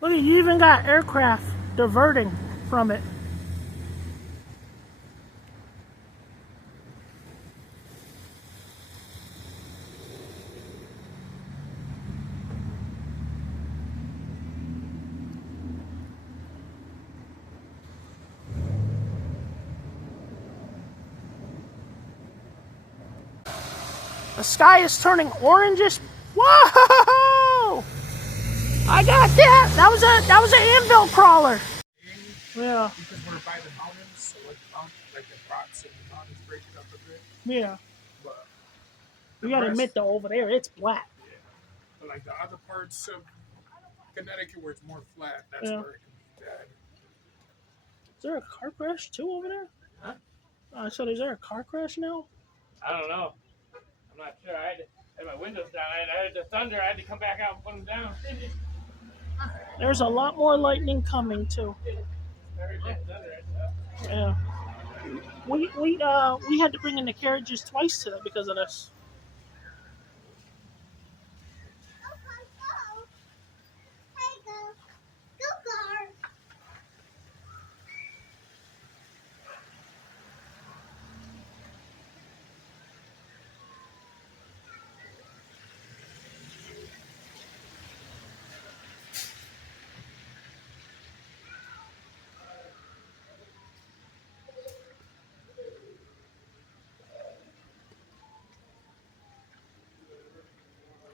Look, you even got aircraft diverting from it. The sky is turning orangish. Whoa! I got that. That was an anvil crawler. Yeah. Because we're by the mountains, so like the rocks in the mountains break it up a bit. Yeah. But You gotta admit though, over there it's black. Yeah. But like the other parts of Connecticut where it's more flat, that's where it can be bad. Is there a car crash too over there? Huh? So is there a car crash now? I don't know. I'm not sure. I had my windows down. I had the thunder. I had to come back out and put them down. There's a lot more lightning coming too. Yeah. We had to bring in the carriages twice today because of this.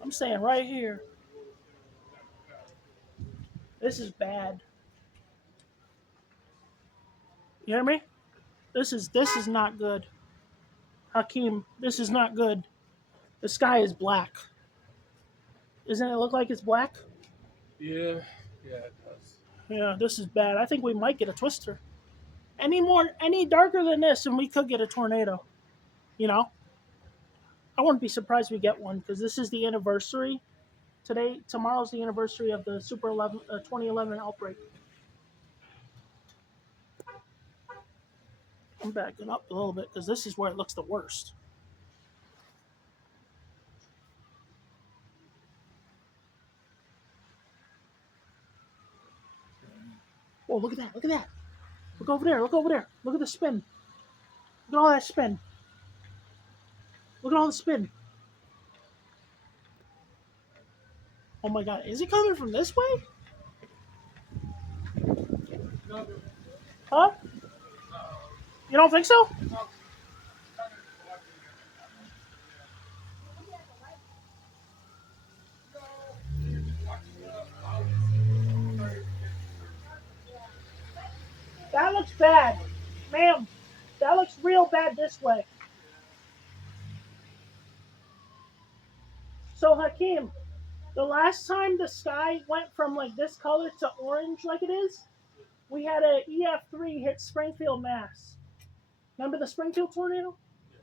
I'm saying right here. This is bad. You hear me? This is not good. Hakeem, this is not good. The sky is black. Doesn't it look like it's black? Yeah, it does. Yeah, this is bad. I think we might get a twister. Any darker than this, and we could get a tornado. You know, I wouldn't be surprised we get one because this is the anniversary. Tomorrow's the anniversary of the 2011 outbreak. I'm backing up a little bit because this is where it looks the worst. Oh, look at that! Look at that! Look over there! Look over there! Look at the spin! Look at all that spin! Look at all the spin! Oh my God! Is it coming from this way? Huh? You don't think so? That looks bad. Ma'am, that looks real bad this way. So, Hakeem, the last time the sky went from like this color to orange like it is, we had a EF3 hit Springfield, Mass. Remember the Springfield tornado?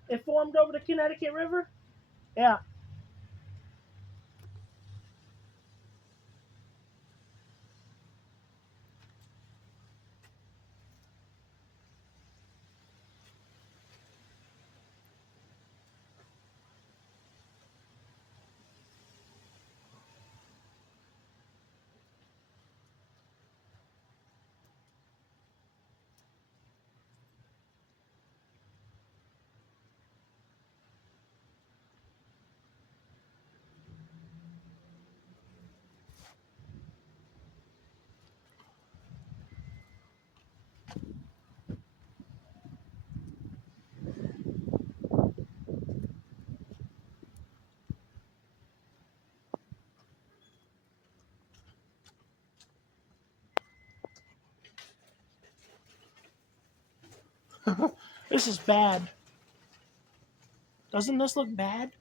It formed over the Connecticut River? Yeah. This is bad. Doesn't this look bad?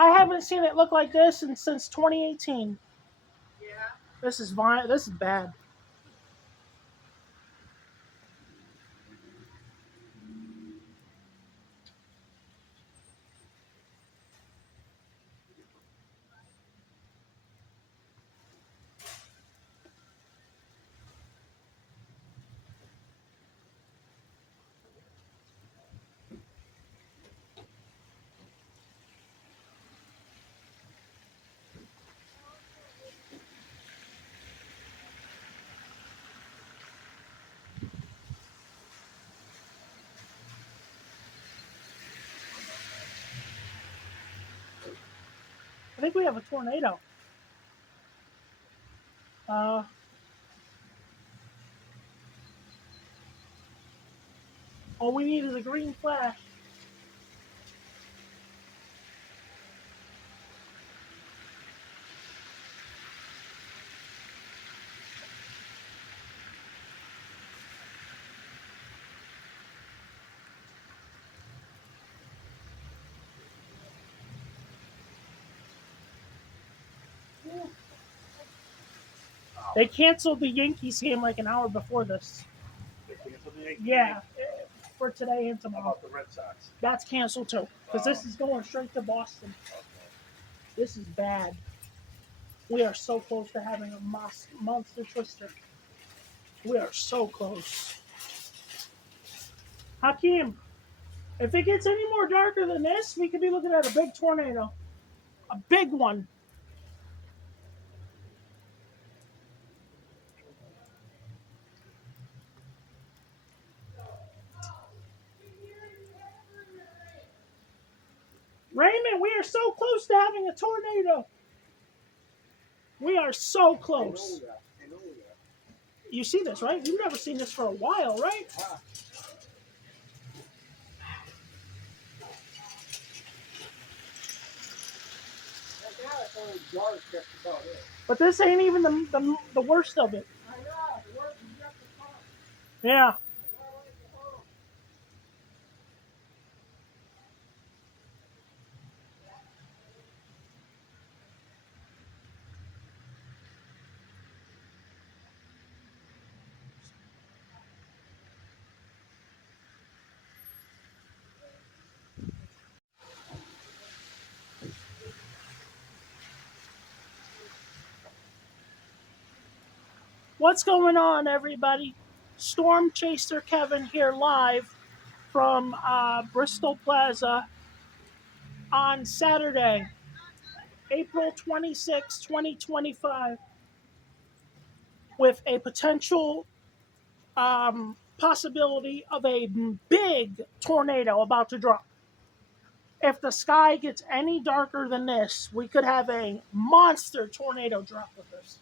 I haven't seen it look like this since 2018. Yeah. This is bad. I think we have a tornado. Uh, all we need is a green flash. They canceled the Yankees game like an hour before this. They canceled the Yankees Yeah, game? for today and How tomorrow. about the Red Sox? That's canceled too, because this is going straight to Boston. Okay. This is bad. We are so close to having a monster twister. We are so close. Hakeem, if it gets any more darker than this, we could be looking at a big tornado. A big one. Raymond, we are so close to having a tornado. We are so close. I know that. You see this, right? You've never seen this for a while, right? Right now it's only dark just about it. But this ain't even the worst of it. I know. The work is just the top. Yeah. What's going on, everybody? Storm Chaser Kevin here live from Bristol Plaza on Saturday, April 26, 2025, with a potential possibility of a big tornado about to drop. If the sky gets any darker than this, we could have a monster tornado drop with this.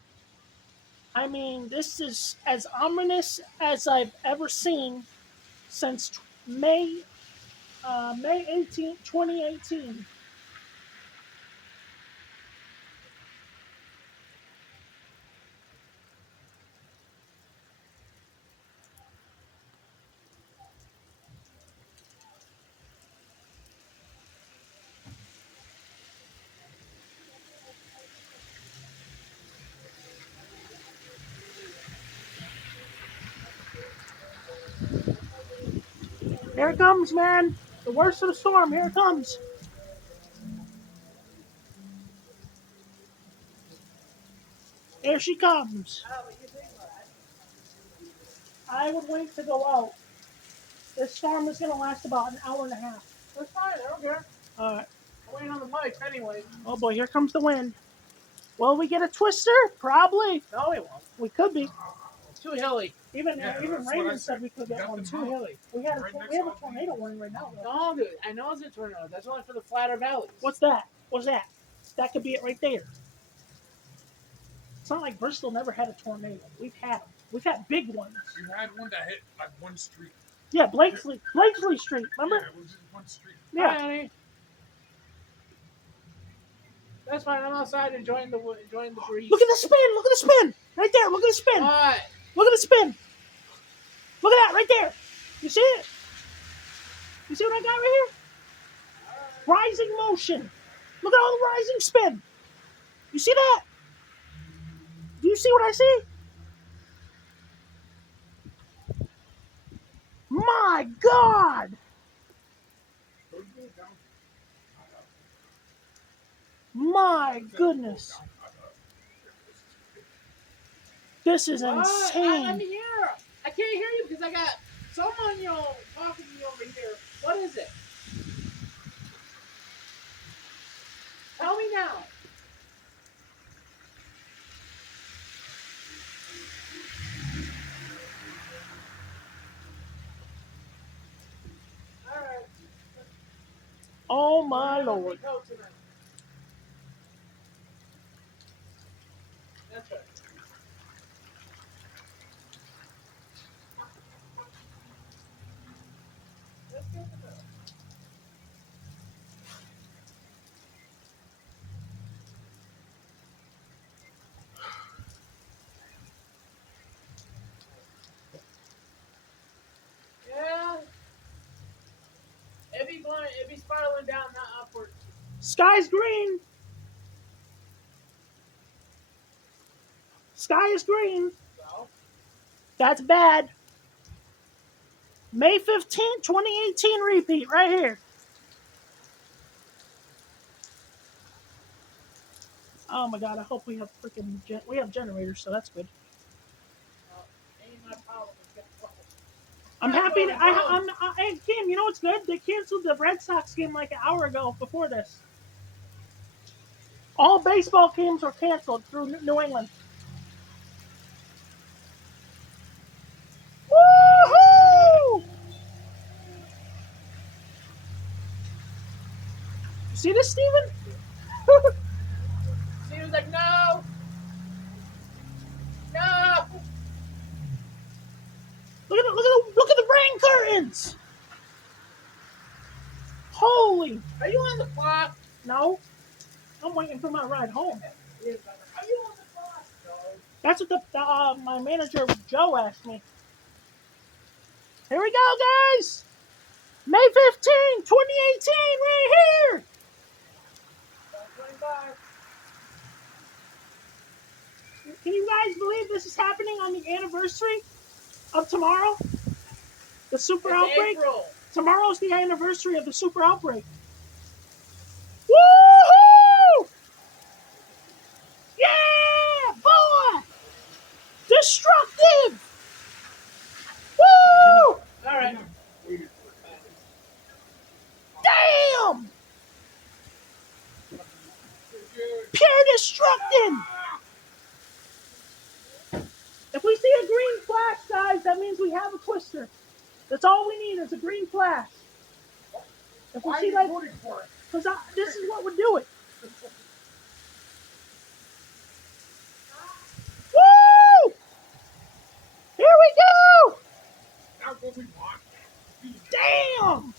I mean, this is as ominous as I've ever seen since May 18th, 2018. Here it comes, man. The worst of the storm. Here it comes. Here she comes. I would wait to go out. This storm is going to last about an hour and a half. That's fine. I don't care. All right. I'm waiting on the mic anyway. Oh boy, here comes the wind. Will we get a twister? Probably. No, it won't. We could be. It's too hilly. Even Yeah, even that's what I Raymond said. said we could get Got one. the Too hilly. We have Right next a to it. tornado warning right now. Though. No, dude. I know it's a tornado. That's only for the flatter valleys. What's that? What's that? That could be it right there. It's not like Bristol never had a tornado. We've had them. We've had big ones. You had one that hit like one street. Yeah, Blakesley Street. Remember? Yeah, it was just one street. Hi, Yeah. honey. That's fine. I'm outside enjoying the breeze. Look at the spin. Look at the spin. Right there. Look at the spin. What? Look at the spin. Look at that right there. You see it? You see what I got right here? Rising motion. Look at all the rising spin. You see that? Do you see what I see? My God! My goodness. This is Let insane. me hear. I can't hear you because I got someone, talking to me over here. What is it? Tell me now. All right. Oh my Lord. That's right. Let's go to the Yeah. It'd be spiraling down, not upward. Sky's green. Sky is green. So, That's bad. May 15th, 2018 repeat right here. Oh my God, I hope we have freaking we have generators, so that's good. ain't my problem. I'm happy that hey Kim, you know what's good? They canceled the Red Sox game like an hour ago before this. All baseball games were canceled through New England. Woohoo! You see this, Steven? She was like, no, no. Look at the rain curtains. Holy! Are you on the clock? No, I'm waiting for my ride home. Are you on the clock? No. That's what my manager Joe asked me. Here we go, guys. May 15, 2018, right here. 25. Can you guys believe this is happening on the anniversary of tomorrow? The super outbreak? April. Tomorrow's the anniversary of the super outbreak. Woohoo! Yeah, boy! Destructive! Woo! All right. Damn! Pure destruction! If we see a green flash, guys, that means we have a twister. That's all we need is a green flash. If we see like, because this is what would do it. Woo! Here we go! Not what we want. Damn!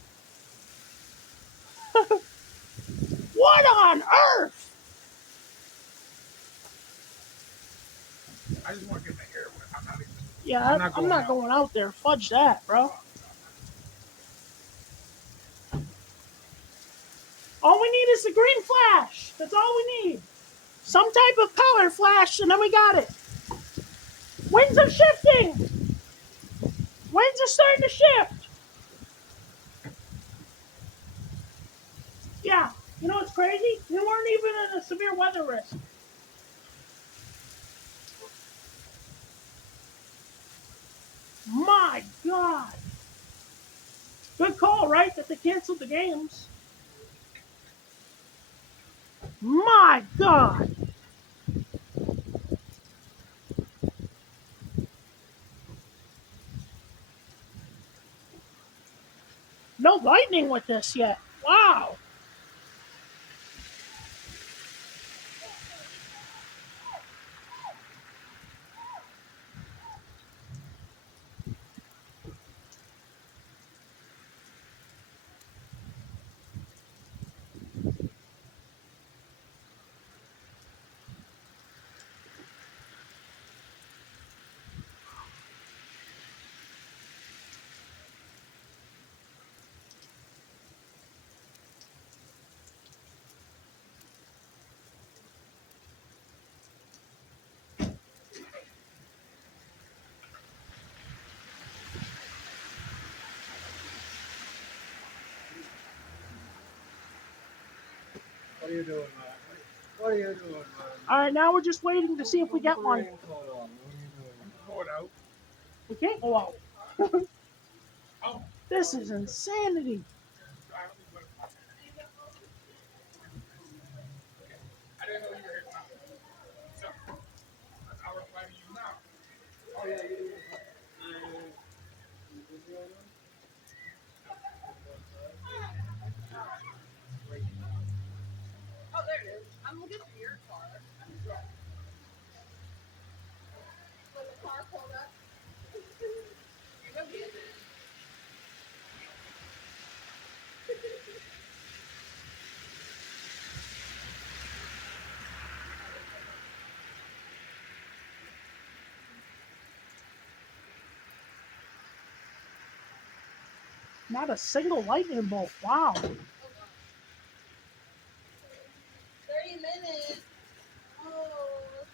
What on earth? I just want to get my hair wet. I'm not even. Yeah, I'm not going out there. Fudge that, bro. All we need is the green flash. That's all we need. Some type of color flash, and then we got it. Winds are shifting. Winds are starting to shift. Yeah. You know what's crazy? We weren't even in a severe weather risk. My God. Good call, right? That they canceled the games. My God. No lightning with this yet. Wow. What are you doing, man? What are you doing, man? All right, now we're just waiting to see if we get Put one. raincoat on. What are you doing? Pull it out. We can't go out. Oh, This is insanity. I didn't know you were here now. So, I'll reply to you now. Oh, yeah, Oh, there it is. I'm looking for your car. When the car pulled up. You're gonna get it. Not a single lightning bolt. Wow. 30 minutes. Oh.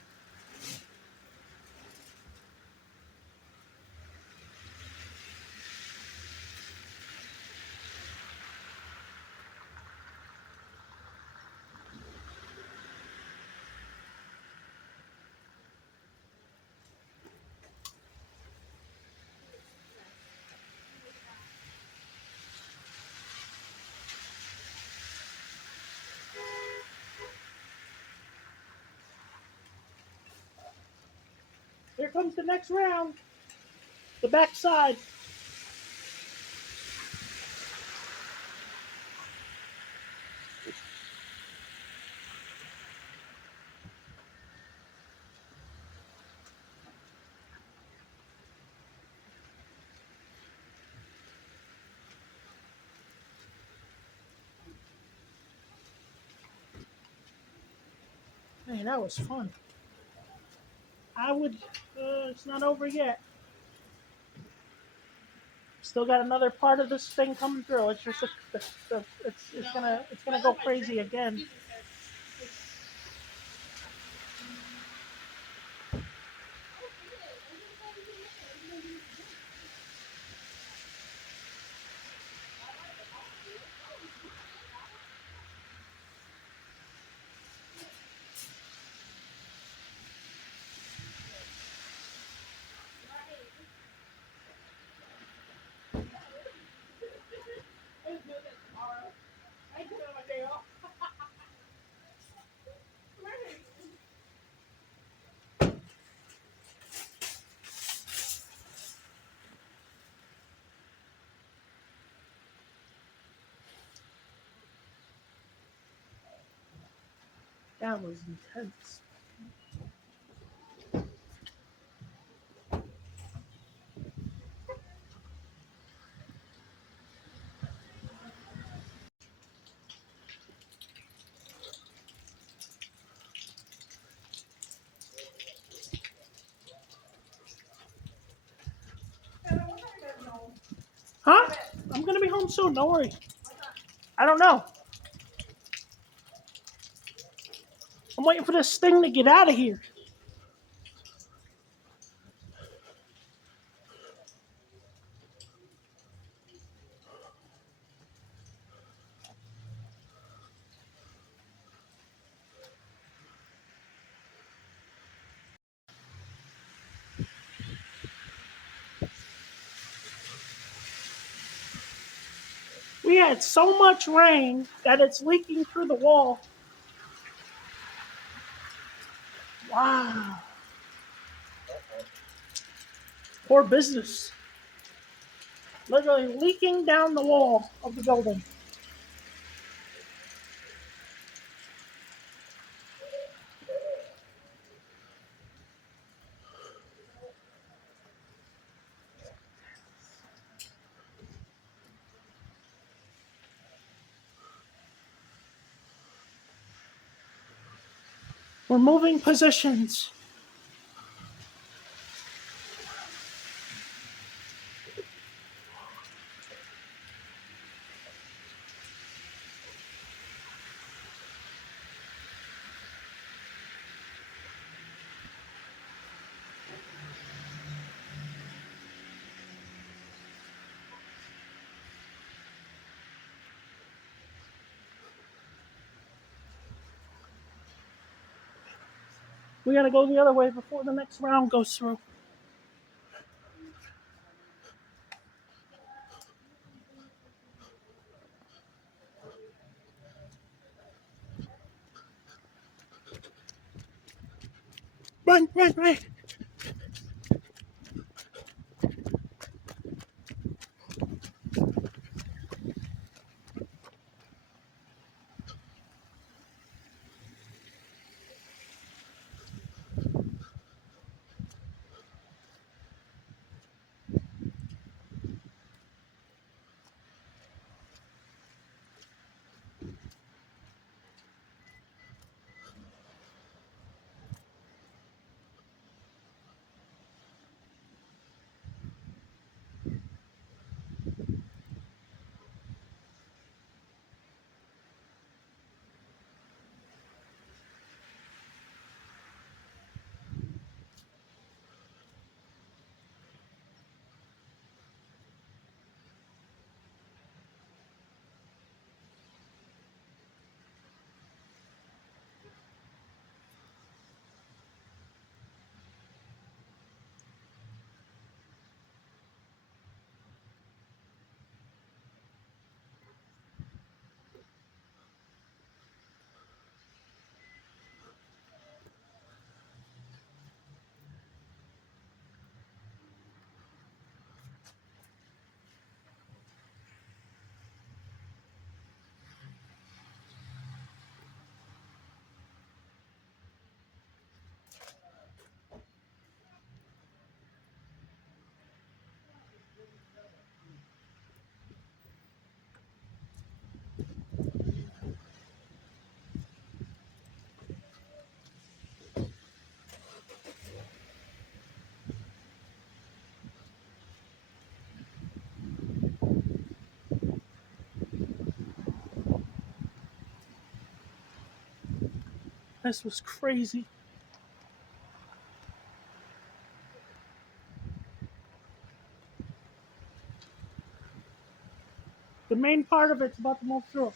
Here comes the next round. The backside. Man, that was fun. I would. It's not over yet. Still got another part of this thing coming through. It's just it's gonna go crazy again. Excuse me, sir. I do it on my day off. That was intense. Huh? I'm gonna be home soon. Don't worry. I don't know. I'm waiting for this thing to get out of here. We had so much rain that it's leaking through the wall. Wow. Poor business. Literally leaking down the wall of the building. We're moving positions. We gotta go the other way before the next round goes through. Run, run, run! This was crazy. The main part of it's about to move through.